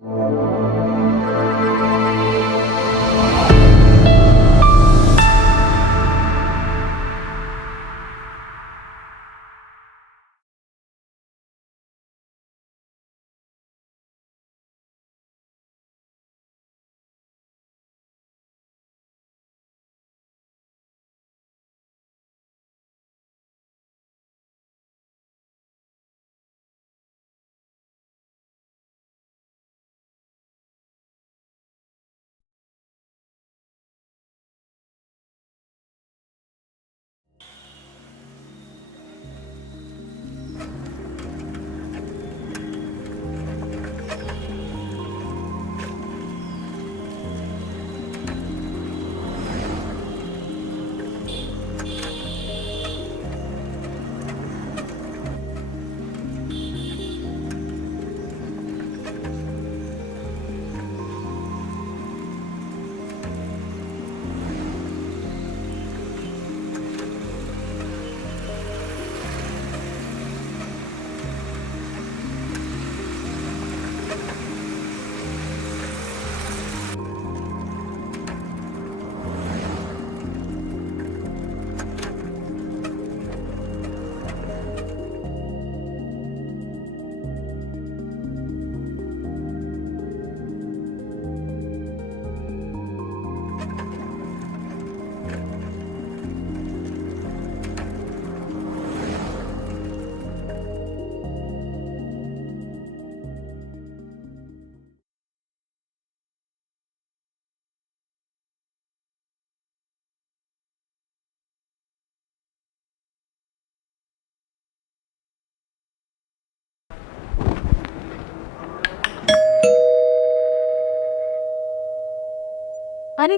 अरे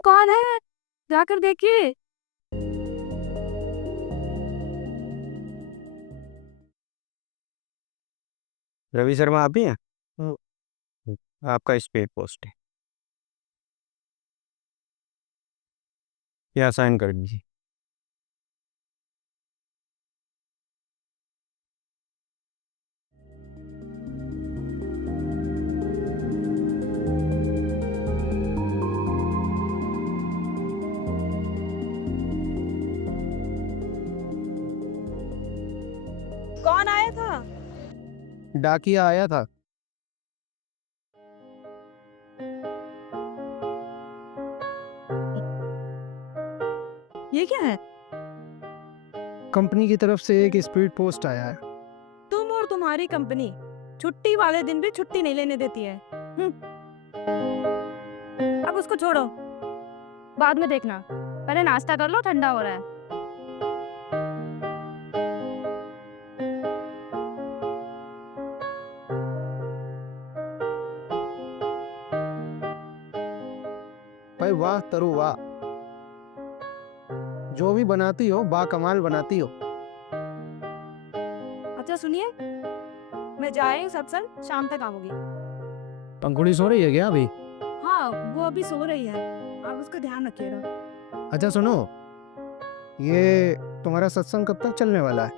कौन है? जाकर देखिए। रवि शर्मा आप ही हैं? आपका स्पीड पोस्ट है, या साइन कर दीजिए। कौन आया था? डाकिया आया था। ये क्या है? कंपनी की तरफ से एक स्पीड पोस्ट आया है। तुम और तुम्हारी कंपनी छुट्टी वाले दिन भी छुट्टी नहीं लेने देती है। अब उसको छोड़ो, बाद में देखना। पहले नाश्ता कर लो, ठंडा हो रहा है। भाई वाह तरु वाह, जो भी बनाती हो बा कमाल बनाती हो। अच्छा सुनिए, मैं जा रही हूँ सत्संग, शाम तक आऊंगी। पंखुड़ी सो रही है क्या अभी? हाँ, वो अभी सो रही है, आप उसका ध्यान रखिएगा। अच्छा सुनो, ये तुम्हारा सत्संग कब तक चलने वाला है?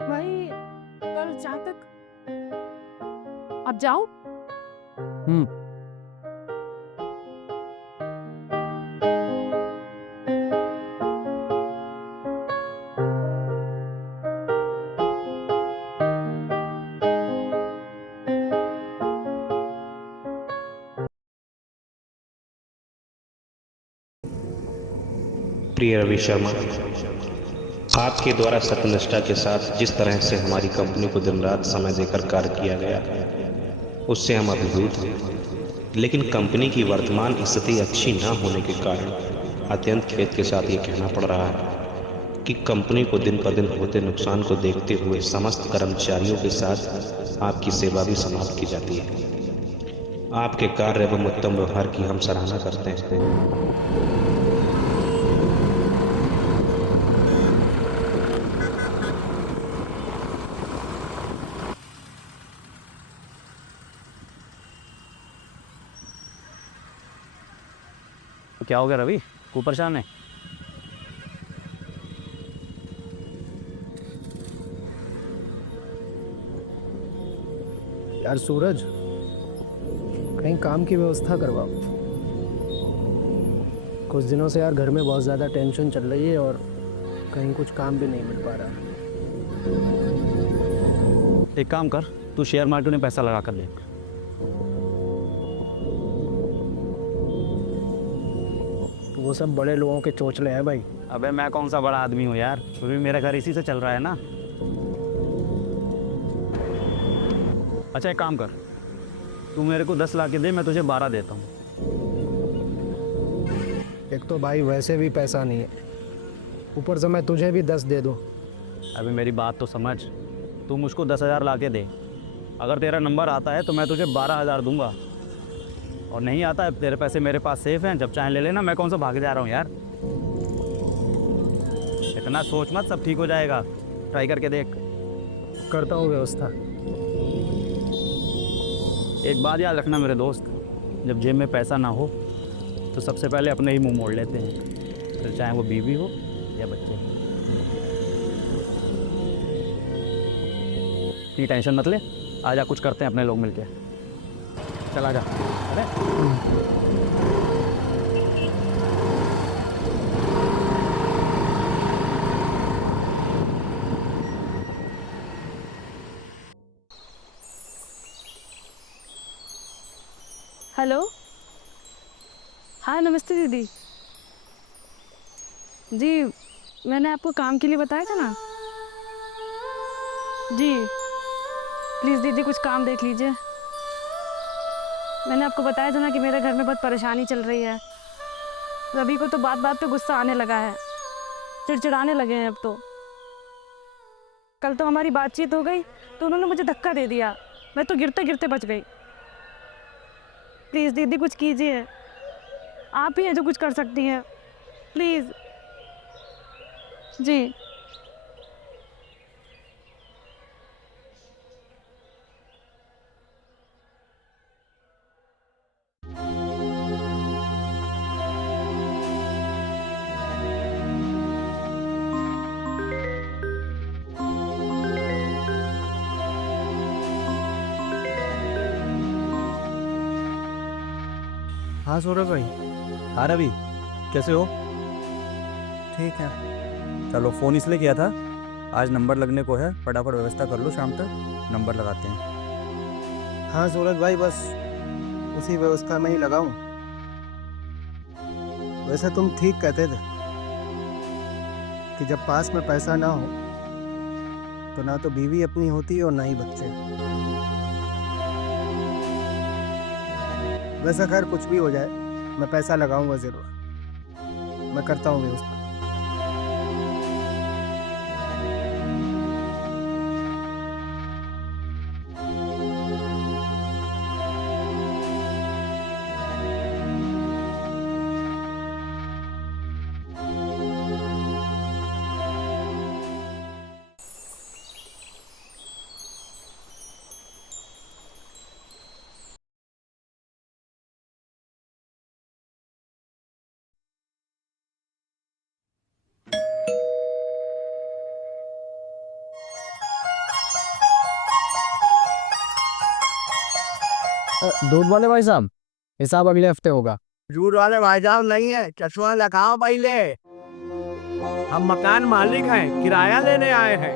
भाई कल 4 तक। अब जाओ। प्रिय रवि शर्मा, आपके द्वारा सत्यनिष्ठा के साथ जिस तरह से हमारी कंपनी को दिन रात समय देकर कार्य किया गया, उससे हम अभिभूत हैं। लेकिन कंपनी की वर्तमान स्थिति अच्छी न होने के कारण अत्यंत खेद के साथ ये कहना पड़ रहा है कि कंपनी को दिन पर दिन होते नुकसान को देखते हुए समस्त कर्मचारियों के साथ आपकी सेवा भी समाप्त की जाती है। आपके कार्य एवं उत्तम व्यवहार की हम सराहना करते हैं। क्या हो गया रवि, क्यों परेशान है? यार सूरज, कहीं काम की व्यवस्था करवाओ। कुछ दिनों से यार घर में बहुत ज़्यादा टेंशन चल रही है और कहीं कुछ काम भी नहीं मिल पा रहा। एक काम कर, तू शेयर मार्केट में पैसा लगा कर देख। वो सब बड़े लोगों के चोचले हैं भाई। अबे मैं कौन सा बड़ा आदमी हूँ यार, फिर भी मेरा घर इसी से चल रहा है ना। अच्छा एक काम कर, तू मेरे को 10 लाख के दे, मैं तुझे 12 देता हूँ। एक तो भाई वैसे भी पैसा नहीं है, ऊपर से मैं तुझे भी 10 दे दूँ। अबे मेरी बात तो समझ, तू मुझको 10,000 ला के दे। अगर तेरा नंबर आता है तो मैं तुझे 12,000 दूंगा, और नहीं आता है तेरे पैसे मेरे पास सेफ हैं, जब चाहे ले लेना। मैं कौन सा भाग जा रहा हूँ यार। इतना सोच मत, सब ठीक हो जाएगा, ट्राई करके देख। करता हूँ व्यवस्था। एक बात याद रखना मेरे दोस्त, जब जेब में पैसा ना हो तो सबसे पहले अपने ही मुंह मोड़ लेते हैं, फिर चाहे वो बीवी हो या बच्चे। इतनी टेंशन मत ले, आजा कुछ करते हैं अपने लोग मिलके। चला जा। अरे हेलो, हाँ नमस्ते दीदी। जी, मैंने आपको काम के लिए बताया था ना। जी प्लीज़ दीदी कुछ काम देख लीजिए। मैंने आपको बताया था ना कि मेरे घर में बहुत परेशानी चल रही है। रवि को तो बात बात पे गुस्सा आने लगा है, चिड़चिड़ाने लगे हैं अब तो। कल तो हमारी बातचीत हो गई तो उन्होंने मुझे धक्का दे दिया, मैं तो गिरते गिरते बच गई। प्लीज़ दीदी कुछ कीजिए, आप ही हैं जो कुछ कर सकती हैं, प्लीज़। जी हाँ सौरभ भाई। हाँ रवि, कैसे हो? ठीक है। चलो फ़ोन इसलिए किया था, आज नंबर लगने को है, फटाफट व्यवस्था कर लो, शाम तक नंबर लगाते हैं। हाँ सूरज भाई, बस उसी व्यवस्था में ही लगाऊं। वैसे तुम ठीक कहते थे कि जब पास में पैसा ना हो तो ना तो बीवी अपनी होती और ना ही बच्चे। वैसे खैर कुछ भी हो जाए, मैं पैसा लगाऊंगा ज़रूर। मैं करता हूँ व्यवस्था। दूध वाले भाई साहब, हिसाब अगले हफ्ते होगा। दूध वाले भाई साहब नहीं है, चश्मा लगाओ पहले। हम मकान मालिक हैं, किराया लेने आए हैं।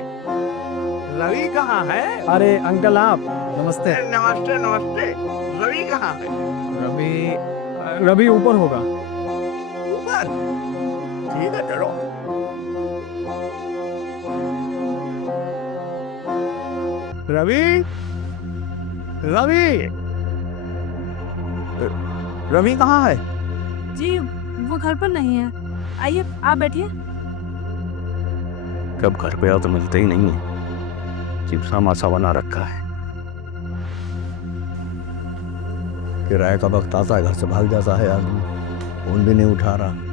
रवि कहाँ है? अरे अंकल आप, नमस्ते। नमस्ते नमस्ते। रवि कहाँ है? रवि ऊपर होगा। ऊपर? ठीक है चलो। रवि, रवि, रवि कहाँ है? जी वो घर पर नहीं है, आइए आप बैठिए। कब घर पे आओ तो मिलते ही नहीं है, चिपसा मासा बना रखा है। किराए का वक्त आता है घर से भाग जाता है आदमी, फोन भी नहीं उठा रहा।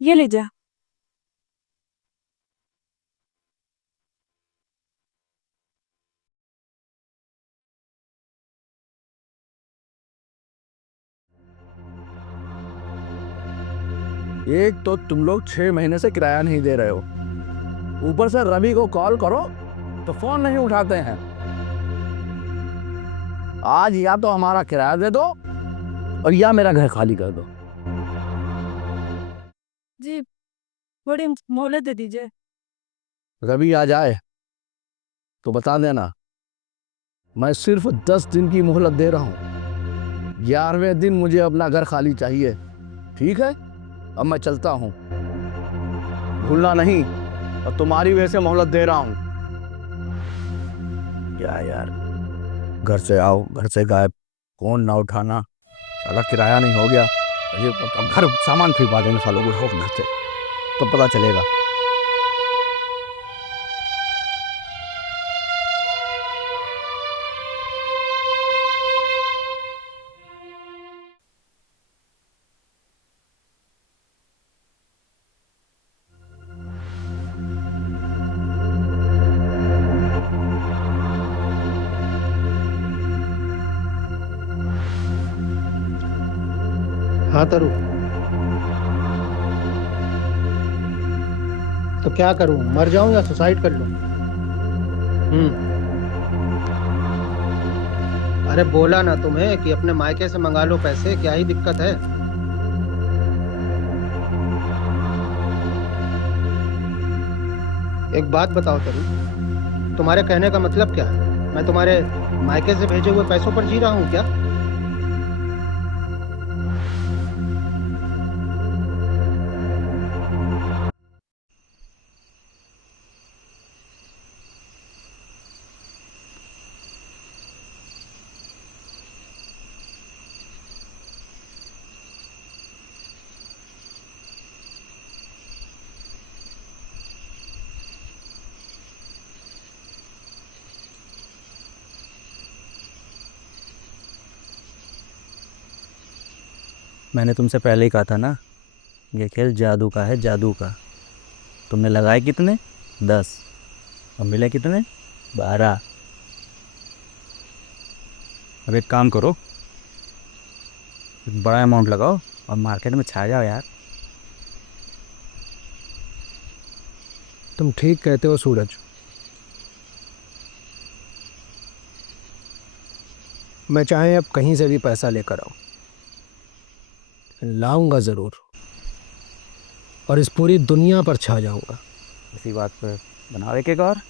ये लीजिए। एक तो तुम लोग 6 महीने से किराया नहीं दे रहे हो, ऊपर से रवि को कॉल करो तो फोन नहीं उठाते हैं। आज या तो हमारा किराया दे दो और या मेरा घर खाली कर दो। जी बड़ी मोहलत दे दीजिए। रवि आ जाए तो बता देना, मैं सिर्फ 10 दिन की मोहलत दे रहा हूँ। 11वें दिन मुझे अपना घर खाली चाहिए, ठीक है? अब मैं चलता हूँ, भूलना नहीं, और तुम्हारी वजह से मोहलत दे रहा हूँ। क्या यार, घर से आओ घर से गायब, फोन ना उठाना, साला किराया नहीं हो गया। ये अब घर सामान फिर देना सालों को घर से, तो पता चलेगा। हाँ तरु, तो क्या करूं, मर जाऊं या सुसाइड कर लूं? अरे बोला ना तुम्हें कि अपने मायके से मंगा लो पैसे, क्या ही दिक्कत है? एक बात बताओ तरु, तुम्हारे कहने का मतलब क्या है? मैं तुम्हारे मायके से भेजे हुए पैसों पर जी रहा हूं क्या? मैंने तुमसे पहले ही कहा था ना, ये खेल जादू का है, जादू का। तुमने लगाए कितने? 10 और मिले कितने? 12। अब एक काम करो, एक बड़ा अमाउंट लगाओ और मार्केट में छा जाओ यार। तुम ठीक कहते हो सूरज, मैं चाहे अब कहीं से भी पैसा लेकर आऊं, लाऊंगा जरूर और इस पूरी दुनिया पर छा जाऊंगा। इसी बात पर बनाओ एक और।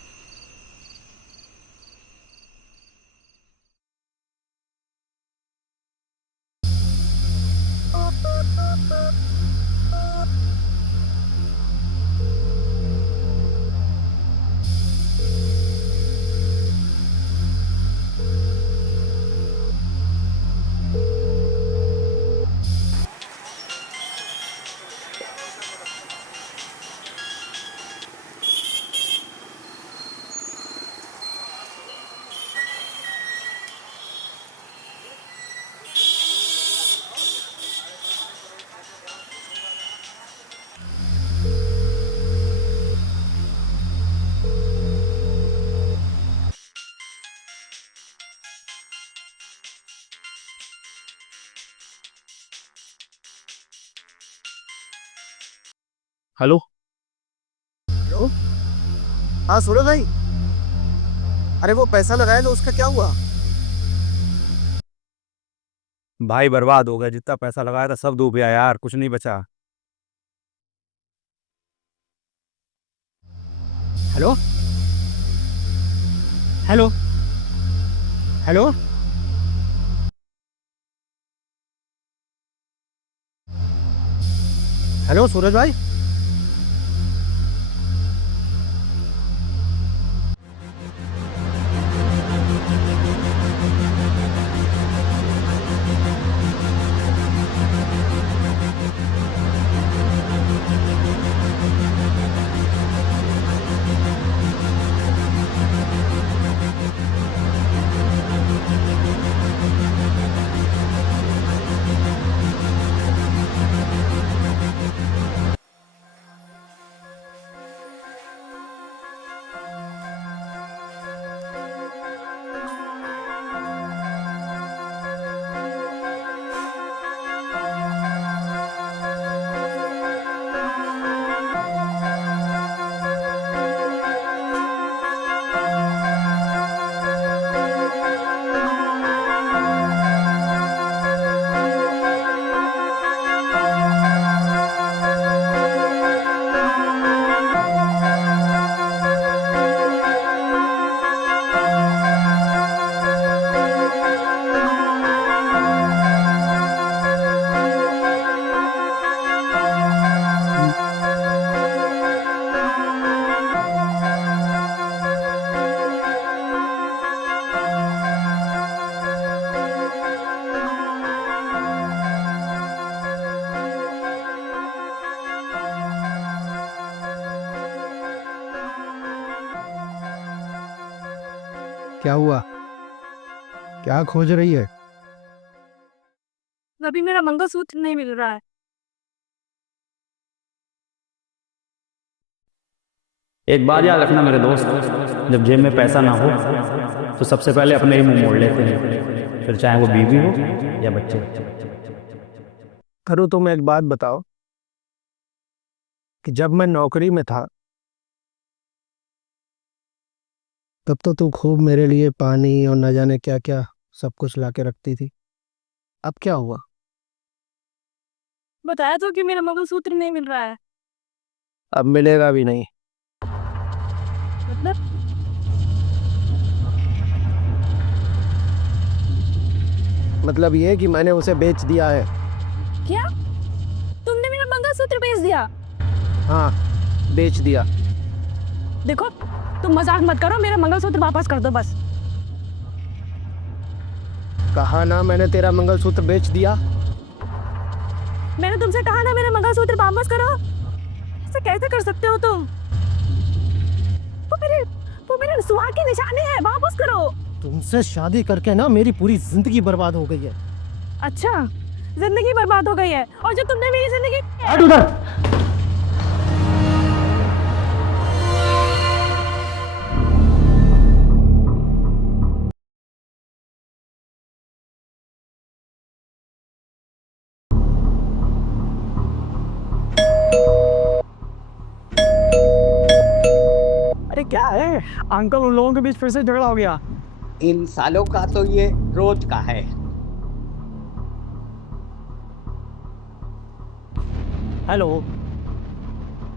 हेलो, हाँ सूरज भाई, अरे वो पैसा लगाया तो उसका क्या हुआ? भाई बर्बाद हो गया, जितना पैसा लगाया था सब डूब गया यार, कुछ नहीं बचा। हेलो हेलो हेलो, हेलो सूरज भाई, क्या हुआ? क्या खोज रही है? अभी मेरा मंगलसूत्र नहीं मिल रहा है। एक बात याद रखना मेरे दोस्त, जब जेब में पैसा ना हो तो सबसे पहले अपने ही मुंह मोड़ लेते हैं, फिर चाहे वो बीवी हो या बच्चे। करो, तुम एक बात बताओ कि जब मैं नौकरी में था तब तो तू खूब मेरे लिए पानी और न जाने क्या क्या सब कुछ ला के रखती थी। अब क्या हुआ? बताया तो कि मेरा मंगलसूत्र नहीं मिल रहा है। अब मिलेगा भी नहीं। मतलब मतलब ये कि मैंने उसे बेच दिया है। क्या? तुमने मेरा मंगलसूत्र बेच दिया? हाँ, बेच दिया। देखो, तुम मजाक मत करो, मेरा मंगलसूत्र वापस कर दो बस। कहा ना मैंने तेरा मंगलसूत्र बेच दिया। मैंने तुमसे कहा ना मेरा मंगलसूत्र वापस करो। ऐसे कैसे कर सकते हो तुम? वो मेरे सुहाग की निशानी है, वापस करो। तुमसे शादी करके ना मेरी पूरी जिंदगी बर्बाद हो गई है। अच्छा, जिंदगी बर्बाद हो गई है, और जो तुमने मेरी जिंदगी हट उधर। अरे क्या है अंकल, उन लोगों के बीच फिर से झगड़ा हो गया। इन सालों का तो ये रोज का है। हेलो,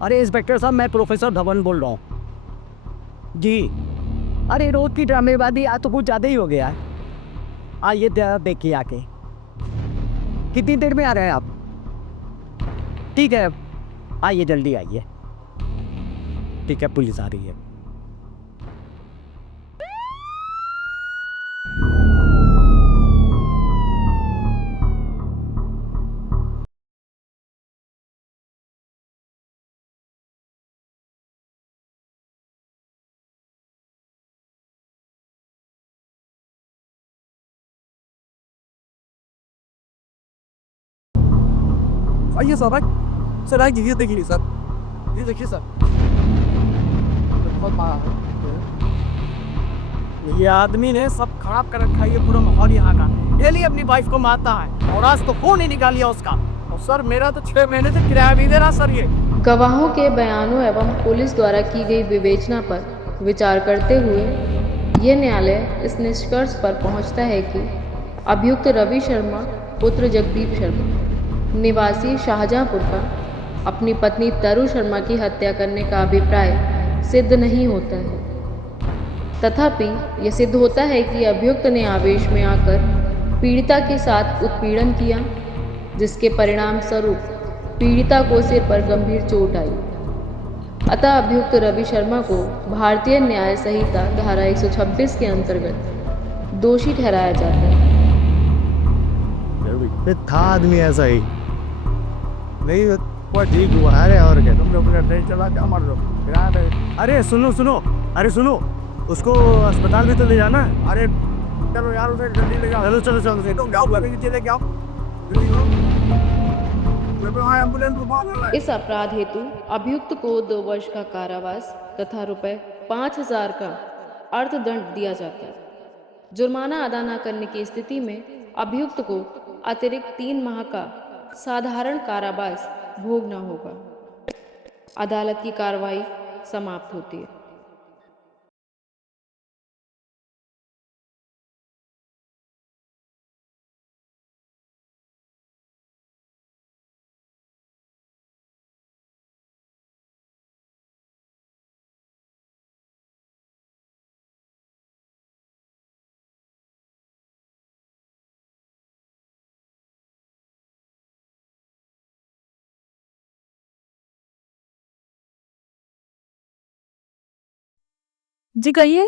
अरे इंस्पेक्टर साहब, मैं प्रोफेसर धवन बोल रहा हूँ जी। अरे रोज की ड्रामेबाजी आज तो कुछ ज़्यादा ही हो गया है। आइए देखिए आके। कितनी देर में आ रहे हैं आप? ठीक है, आइए जल्दी आइए। ठीक है, पुलिस आ रही है। आइए सर, सर आइए, ये देखिए सर, ये देखिए सर। ये आदमी ने सब खराब कर रखा है, ये पूरा माहौल यहाँ का। डेली अपनी वाइफ को मारता है और आज तो फोन ही निकाल लिया उसका। और सर मेरा तो 6 महीने से किराया भी दे रहा सर ये। गवाहों के बयानों एवं पुलिस द्वारा की गई विवेचना पर विचार करते हुए यह न्यायालय इस निष्कर्ष पर पहुंचता है कि अभियुक्त रवि शर्मा पुत्र जगदीप शर्मा निवासी शाहजहांपुर का अपनी पत्नी तरु शर्मा की हत्या करने का अभिप्राय सिद्ध नहीं होता है। तथापि यह सिद्ध होता है कि अभियुक्त ने आवेश में आकर पीड़िता के साथ उत्पीड़न किया, जिसके परिणाम स्वरूप पीड़िता को सिर पर गंभीर चोट आई। अतः अभियुक्त रवि शर्मा को भारतीय न्याय संहिता धारा 126 के अंतर्गत दोषी ठहराया जाता है। था आदमी ऐसा ही नहीं, वो ठीक हुआ। अरे और क्या, तुम लोग नहीं चला क्या मर लो। अरे सुनो सुनो, अरे सुनो, उसको अस्पताल में तो ले जाना है। अरे चलो यार, उसे जल्दी ले जाओ। चलो चलो चलो, तुम जाओ, नीचे लेके आओ। इस अपराध हेतु अभियुक्त को 2 वर्ष का कारावास तथा ₹5,000 का अर्थदंड दिया जाता है। जुर्माना अदा न करने की स्थिति में अभियुक्त को अतिरिक्त 3 माह का साधारण कारावास भोगना होगा। अदालत की कार्रवाई समाप्त होती है। जी कहिए।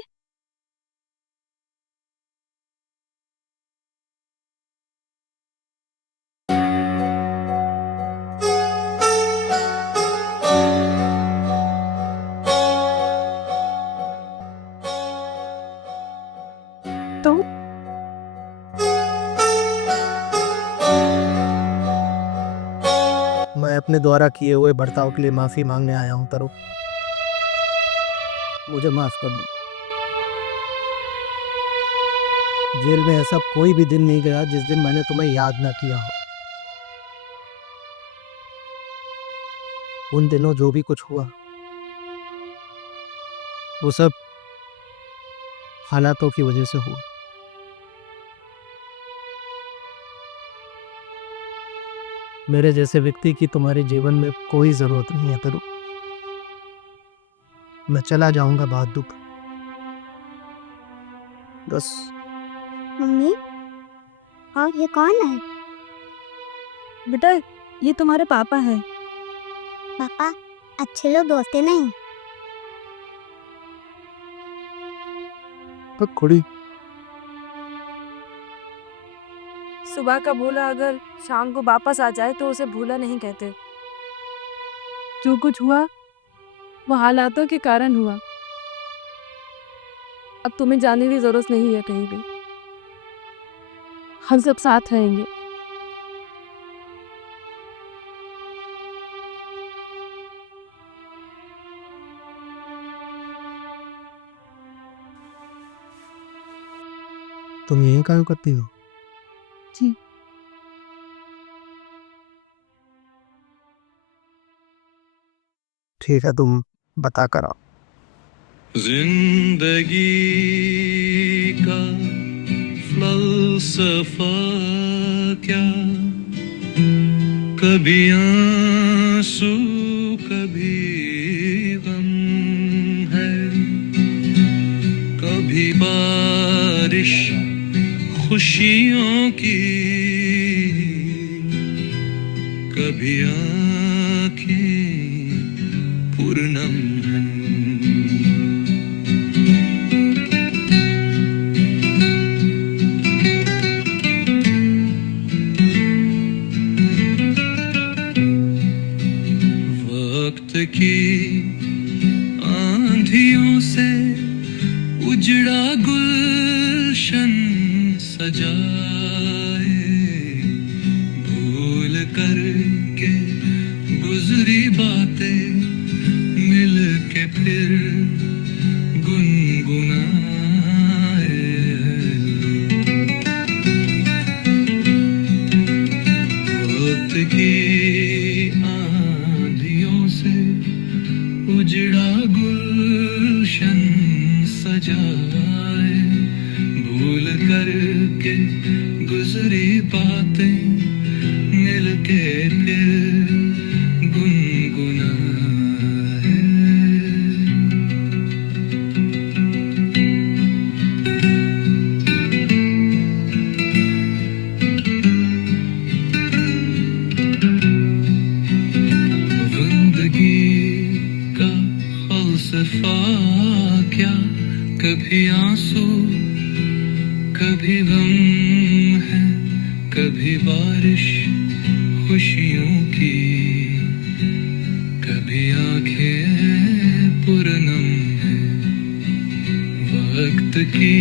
अपने द्वारा किए हुए बर्ताव के लिए माफ़ी मांगने आया हूँ तरुण। मुझे माफ़ कर दो। जेल में ऐसा कोई भी दिन नहीं गया जिस दिन मैंने तुम्हें याद ना किया हो। उन दिनों जो भी कुछ हुआ वो सब हालातों की वजह से हुआ। मेरे जैसे व्यक्ति की तुम्हारे जीवन में कोई जरूरत नहीं है तरु। मैं चला जाऊंगा बहादुर। बस। मम्मी, हाँ ये कौन है? बेटा ये तुम्हारे पापा है। पापा अच्छे लोग होते नहीं। खुड़ी सुबह का भूला अगर शाम को वापस आ जाए तो उसे भूला नहीं कहते। जो कुछ हुआ वो हालातों के कारण हुआ। अब तुम्हें जाने की जरूरत नहीं है कहीं भी। हम सब साथ रहेंगे। तुम यही काम करती हो? जी। ठीक है, तुम बता कर आओ। जिंदगी का फलसफा क्या, कभी आंसू कभी गम है, कभी बारिश खुशियों की, कभी आँखें पूर्णम है। वक्त की आंधियों से उजड़ा गुलशन सजाए, भूल करके गुजरी बातें मिल के फिर गुनगुनाए। वक्त की आंधियों से उजड़ा गुलशन सजाए, भूल करके गुजरी बातें मिल के फिर गुनगुनाए। जिंदगी का फलसफा क्या, कभी आंसू कभी गम है, कभी बारिश खुशियों की, कभी आंखें पूर्णम है। वक्त की